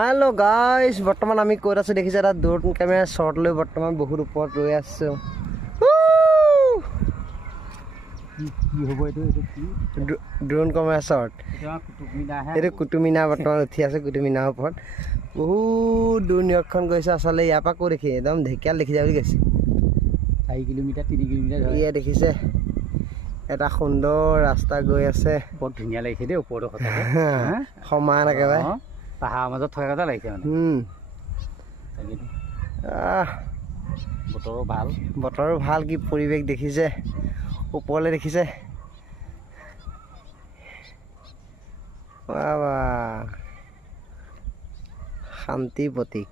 hello guys बर्तमान आमी कत आছো দেখিছে এটা ড্ৰোন ক্যামেৰা শট লৈ বৰ্তমান বহুত ওপৰত ৰৈ আছো কি হ'ব এটো কি ড্ৰোন ক্যামেৰা শট এটা কুতুব মিনাৰ হে এটো কুতুব মিনাৰ বৰ্তমান উঠি আছে কুতুব মিনাৰ ওপৰত বহুত দূৰ নিৰীক্ষণ কৰিছে আসলে ইয়াৰ পৰা কো দেখি একদম ঢেকিয়াল দেখি যাবি গৈছে 4 কিলোমিটাৰ 3 কিলোমিটাৰ হয় ইয়া দেখিছে এটা সুন্দৰ ৰাস্তা গৈ আছে বহুত ধুনীয়া লাগিছে দে ওপৰৰ কথাটো সমান একেবাৰে পাহাৰ মাজত থকা কথা লাগিছে মানে বতৰো ভাল কি পৰিৱেশ দেখিছে ওপৰলৈ দেখিছে বাহ বাহ শান্তি প্ৰতীক